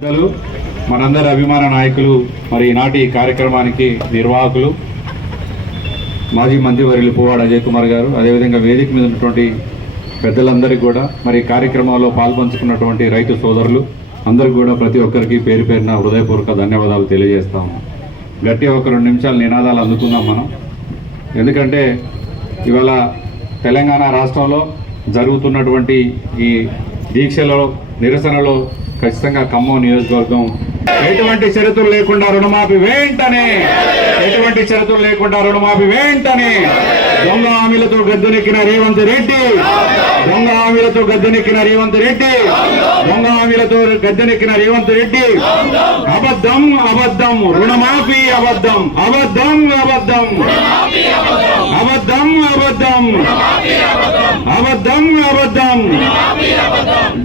పెద్దలు మనందరి అభిమాన నాయకులు మరి ఈనాటి కార్యక్రమానికి నిర్వాహకులు మాజీ మంత్రివర్యులు పువ్వాడ అజయ్ కుమార్ గారు అదేవిధంగా వేదిక మీద ఉన్నటువంటి పెద్దలందరికీ కూడా మరి కార్యక్రమంలో పాల్పంచుకున్నటువంటి రైతు సోదరులు అందరికీ కూడా ప్రతి ఒక్కరికి పేరు పేరున హృదయపూర్వక ధన్యవాదాలు తెలియజేస్తాము. గట్టి ఒక రెండు నిమిషాలు నినాదాలు అందుకుందాం మనం. ఎందుకంటే ఇవాళ తెలంగాణ రాష్ట్రంలో జరుగుతున్నటువంటి ఈ దీక్షలో నిరసనలో ఖచ్చితంగా ఖమ్మం నియోజకవర్గం ఎటువంటి షరతులు లేకుండా రుణమాఫీ వెంటనే ఎటువంటి షరతులు లేకుండా రుణమాఫీ వెంటనే దొంగ హామీలతో గద్దెనెక్కిన రేవంత్ రెడ్డి దొంగ హామీలతో గద్దెనెక్కిన రేవంత్ రెడ్డి దొంగ హామీలతో గద్దెనెక్కిన రేవంత్ రెడ్డి. అబద్ధం అబద్ధం రుణమాఫీ అబద్ధం అబద్ధం అబద్ధం. అబద్ధం అబద్ధం. అబద్ధం అబద్ధం.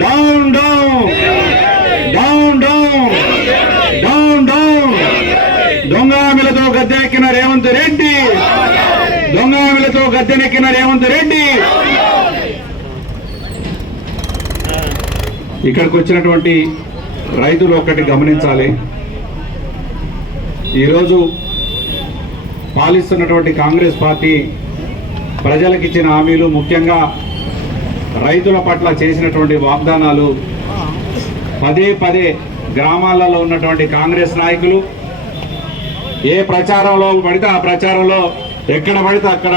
Down down down down down down దొంగ గద్దె గద్దెనెక్కిన రేవంత్ రెడ్డి. దొంగ హామీలతో గద్దెనెక్కిన రేవంత్ రెడ్డి. ఇక్కడికి వచ్చినటువంటి రైతులు ఒక్కటి గమనించాలి. ఈరోజు పాలిస్తున్నటువంటి కాంగ్రెస్ పార్టీ ప్రజలకు ఇచ్చిన హామీలు ముఖ్యంగా రైతుల పట్ల చేసినటువంటి వాగ్దానాలు పదే పదే గ్రామాలలో ఉన్నటువంటి కాంగ్రెస్ నాయకులు ఏ ప్రచారంలో పడితే ఆ ప్రచారంలో ఎక్కడ పడితే అక్కడ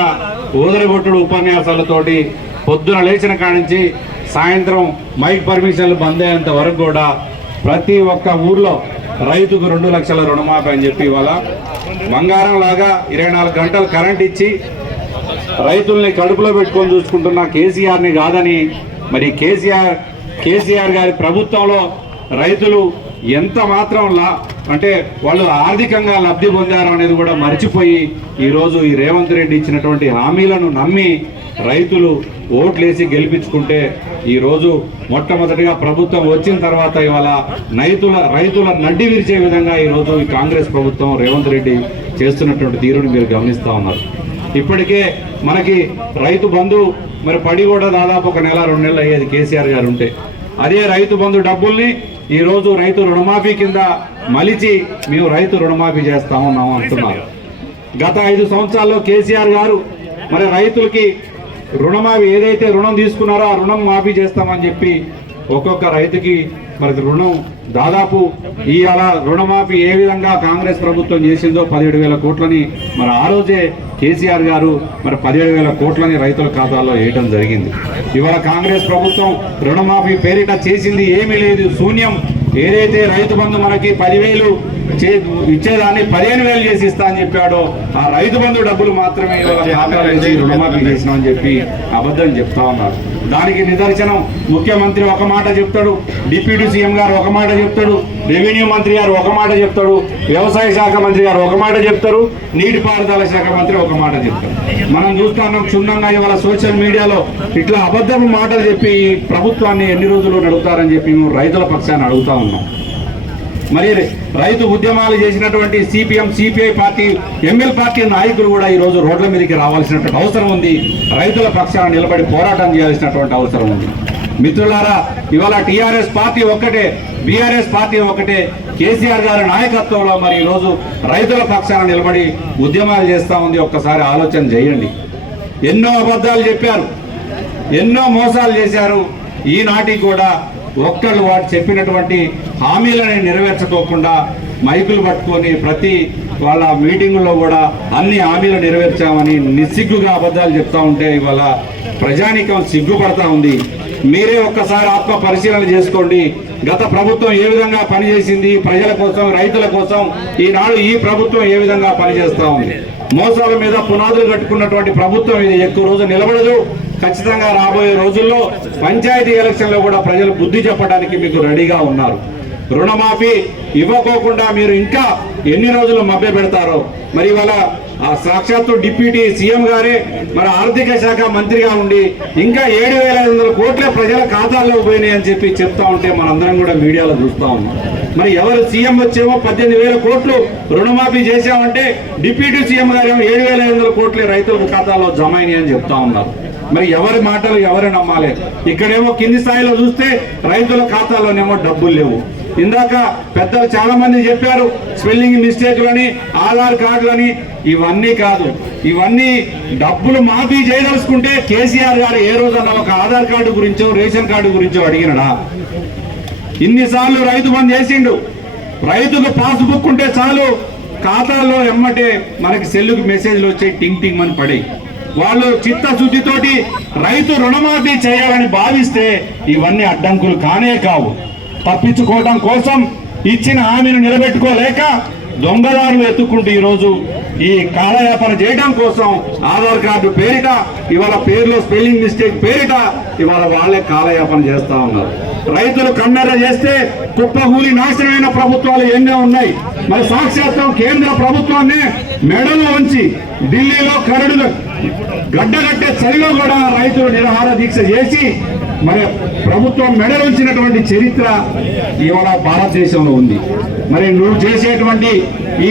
ఊదరగొట్టుడు ఉపన్యాసాలతోటి పొద్దున లేచిన కాడించి సాయంత్రం మైక్ పర్మిషన్లు బంద్ అయ్యేంత వరకు కూడా ప్రతి ఒక్క ఊర్లో రైతుకు రెండు లక్షల రుణమాఫీ అని చెప్పి ఇవాళ బంగారం లాగా ఇరవై నాలుగు గంటలు కరెంట్ ఇచ్చి రైతుల్ని కడుపులో పెట్టుకొని చూసుకుంటున్న కేసీఆర్ని కాదని మరి కేసీఆర్ కేసీఆర్ గారి ప్రభుత్వంలో రైతులు ఎంత మాత్రం లా అంటే వాళ్ళు ఆర్థికంగా లబ్ధి పొందారు అనేది కూడా మర్చిపోయి ఈరోజు ఈ రేవంత్ రెడ్డి ఇచ్చినటువంటి హామీలను నమ్మి రైతులు ఓట్లేసి గెలిపించుకుంటే ఈరోజు మొట్టమొదటిగా ప్రభుత్వం వచ్చిన తర్వాత ఇవాళ రైతుల రైతుల నడ్డి విరిచే విధంగా ఈరోజు ఈ కాంగ్రెస్ ప్రభుత్వం రేవంత్ రెడ్డి చేస్తున్నటువంటి తీరును మీరు గమనిస్తూ ఉన్నారు. ఇప్పటికే మనకి రైతు బంధు మరి పడి కూడా దాదాపు ఒక నెల రెండు నెలలు అయ్యేది కేసీఆర్ గారు ఉంటే. అదే రైతు బంధు డబ్బుల్ని ఈరోజు రైతు రుణమాఫీ కింద మలిచి మేము రైతు రుణమాఫీ చేస్తా ఉన్నాం అంటున్నారు. గత ఐదు సంవత్సరాల్లో కేసీఆర్ గారు మరి రైతులకి రుణమాఫీ ఏదైతే రుణం తీసుకున్నారో ఆ రుణం మాఫీ చేస్తామని చెప్పి ఒక్కొక్క రైతుకి మరి రుణం దాదాపు ఈ అలా రుణమాఫీ ఏ విధంగా కాంగ్రెస్ ప్రభుత్వం చేసిందో పదిహేడు వేల కోట్లని మరి ఆ రోజే కేసీఆర్ గారు మరి పదిహేడు వేల కోట్లని రైతుల ఖాతాలో వేయడం జరిగింది. ఇవాళ కాంగ్రెస్ ప్రభుత్వం రుణమాఫీ పేరిట చేసింది ఏమీ లేదు. శూన్యం. ఏదైతే రైతు బంధు మనకి పదివేలు ఇచ్చేదాన్ని పదిహేను వేలు చేసి ఇస్తా అని చెప్పాడో. ఆ రైతు బంధు డబ్బులు మాత్రమే రుణమాఫీ చేసినామని చెప్పి అబద్ధం చెప్తా ఉన్నారు. దానికి నిదర్శనం ముఖ్యమంత్రి ఒక మాట చెప్తాడు డిప్యూటీ సీఎం గారు ఒక మాట చెప్తాడు రెవెన్యూ మంత్రి గారు ఒక మాట చెప్తాడు వ్యవసాయ శాఖ మంత్రి గారు ఒక మాట చెప్తారు నీటిపారుదల శాఖ మంత్రి ఒక మాట చెప్తారు. మనం చూస్తున్నాం క్షుణ్ణంగా ఇవాళ సోషల్ మీడియాలో ఇట్లా అబద్ధపు మాటలు చెప్పి ప్రభుత్వాన్ని ఎన్ని రోజులు నడుపుతారని చెప్పి మేము రైతుల పక్షాన్ని అడుగుతా ఉన్నాం. మరి రైతు ఉద్యమాలు చేసినటువంటి CPM CPI party ML party నాయకులు కూడా ఈరోజు రోడ్ల మీదకి రావాల్సినటువంటి అవసరం ఉంది. రైతుల పక్షాన నిలబడి పోరాటం చేయాల్సినటువంటి అవసరం ఉంది. మిత్రులారా ఇవాళ టిఆర్ఎస్ పార్టీ ఒక్కటే బీఆర్ఎస్ పార్టీ ఒకటే కేసీఆర్ గారి నాయకత్వంలో మరి ఈరోజు రైతుల పక్షాన నిలబడి ఉద్యమాలు చేస్తూ ఉంది. ఒక్కసారి ఆలోచన చేయండి. ఎన్నో అబద్ధాలు చెప్పారు. ఎన్నో మోసాలు చేశారు. ఈనాటికి కూడా ఒక్కళ్ళు వాడు చెప్పినటువంటి హామీలని నెరవేర్చుకోకుండా మైకులు పట్టుకొని ప్రతి వాళ్ళ మీటింగుల్లో కూడా అన్ని హామీలు నెరవేర్చామని నిస్సిగ్గుగా అబద్ధాలు చెప్తా ఉంటే ఇవాళ ప్రజానికం సిగ్గుపడతా ఉంది. మీరే ఒక్కసారి ఆత్మ పరిశీలన చేసుకోండి. గత ప్రభుత్వం ఏ విధంగా పనిచేసింది? ప్రజల కోసం రైతుల కోసం ఈనాడు ఈ ప్రభుత్వం ఏ విధంగా పనిచేస్తూ ఉంది? మోసాల మీద పునాదులు కట్టుకున్నటువంటి ప్రభుత్వం ఇది. ఎక్కువ రోజు నిలబడదు. ఖచ్చితంగా రాబోయే రోజుల్లో పంచాయతీ ఎలక్షన్లో కూడా ప్రజలు బుద్ధి చెప్పడానికి మీకు రెడీగా ఉన్నారు. రుణమాఫీ ఇవ్వకోకుండా మీరు ఇంకా ఎన్ని రోజులు మభ్య పెడతారో మరి ఇవాళ ఆ సాక్షాత్తు డిప్యూటీ సీఎం గారే మరి ఆర్థిక శాఖ మంత్రిగా ఉండి ఇంకా ఏడు వేల ఐదు వందల కోట్లే ప్రజల ఖాతాల్లో పోయినాయి అని చెప్పి చెప్తా ఉంటే మనందరం కూడా మీడియాలో చూస్తా ఉన్నాం. మరి ఎవరు సీఎం వచ్చేమో పద్దెనిమిది వేల కోట్లు రుణమాఫీ చేశామంటే డిప్యూటీ సీఎం గారేమో ఏడు వేల ఐదు వందల కోట్లే రైతుల ఖాతాలో జమ అయినాయి అని చెప్తా ఉన్నారు. మరి ఎవరి మాటలు ఎవరు నమ్మాలి? ఇక్కడేమో కింది స్థాయిలో చూస్తే రైతుల ఖాతాలోనేమో డబ్బులు లేవు. ఇందాక పెద్దలు చాలా మంది చెప్పారు స్పెల్లింగ్ మిస్టేక్లని ఆధార్ కార్డులని ఇవన్నీ కాదు. ఇవన్నీ డబ్బులు మాఫీ చేయదలుచుకుంటే కేసీఆర్ గారు ఏ రోజన్నా ఒక ఆధార్ కార్డు గురించో రేషన్ కార్డు గురించో అడిగినడా? ఇన్నిసార్లు రైతు బంద్ చేసిండు. రైతుకు పాస్బుక్ ఉంటే చాలు ఖాతాల్లో ఎమ్మటే మనకి సెల్లుకు మెసేజ్లు వచ్చాయి టింగ్ టింగ్ అని పడి వాళ్ళు చిత్తశుద్ధితోటి రైతు రుణమాఫీ చేయాలని భావిస్తే ఇవన్నీ అడ్డంకులు కానే కావు. తప్పించుకోవడం కోసం ఇచ్చిన హామీని నిలబెట్టుకోలేక దొంగదారులు ఎత్తుకుంటూ ఈరోజు ఈ కాలయాపన చేయడం కోసం ఆధార్ కార్డు పేరిట ఇవాళ పేరులో స్పెల్లింగ్ మిస్టేక్ పేరిట ఇవాళ వాళ్ళే కాలయాపన చేస్తా ఉన్నారు. రైతులు కన్నెర చేస్తే కుప్పగూలి నాశనమైన ప్రభుత్వాలు ఎన్నో ఉన్నాయి. మరి సాక్షాత్తం కేంద్ర ప్రభుత్వాన్ని మెడలు ఉంచి ఢిల్లీలో కరడులు గడ్డగట్టే చలిలో కూడా రైతులు నిరాహార దీక్ష చేసి మరి ప్రభుత్వం మెడలుంచినటువంటి చరిత్ర ఇవాళ భారతదేశంలో ఉంది. మరి నువ్వు చేసేటువంటి ఈ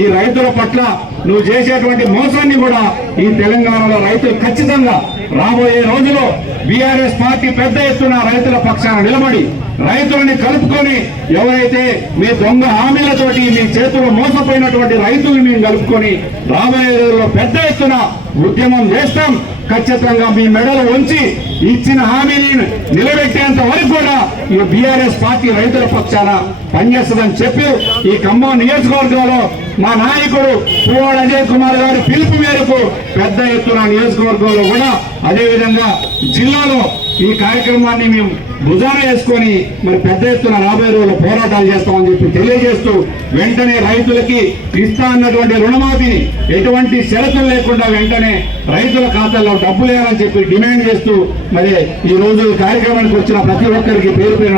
ఈ రైతుల పట్ల నువ్వు చేసేటువంటి మోసాన్ని కూడా ఈ తెలంగాణలో రైతులు ఖచ్చితంగా రాబోయే రోజులో బీఆర్ఎస్ పార్టీ పెద్ద ఎత్తున రైతుల పక్షాన నిలబడి రైతులని కలుపుకొని ఎవరైతే మీ దొంగ హామీలతోటి మీ చేతుల్లో మోసపోయినటువంటి రైతులు మేము కలుపుకొని రాబోయే రోజుల్లో పెద్ద ఎత్తున ఉద్యమం చేస్తాం. ఖచ్చితంగా మీ మెడలు ఉంచి ఇచ్చిన హామీని నిలబెట్టేంత వరకు కూడా ఈ బీఆర్ఎస్ పార్టీ రైతుల పక్షాన పనిచేస్తుందని చెప్పి ఈ ఖమ్మం నియోజకవర్గంలో మా నాయకుడు పువ్వాడ అజయ్ కుమార్ గారి పిలుపు మేరకు పెద్ద ఎత్తున నియోజకవర్గంలో కూడా అదేవిధంగా జిల్లాలో ఈ కార్యక్రమాన్ని మేము భుజాన వేసుకొని మరి పెద్ద ఎత్తున రాబోయే రోజుల్లో పోరాటాలు చేస్తామని చెప్పి తెలియజేస్తూ వెంటనే రైతులకి ఇస్తా అన్నటువంటి రుణమాఫీని ఎటువంటి షరతులు లేకుండా వెంటనే రైతుల ఖాతాల్లో డబ్బులు వేయాలని చెప్పి డిమాండ్ చేస్తూ మరి ఈ రోజు కార్యక్రమానికి వచ్చిన ప్రతి ఒక్కరికి పేరు పేరు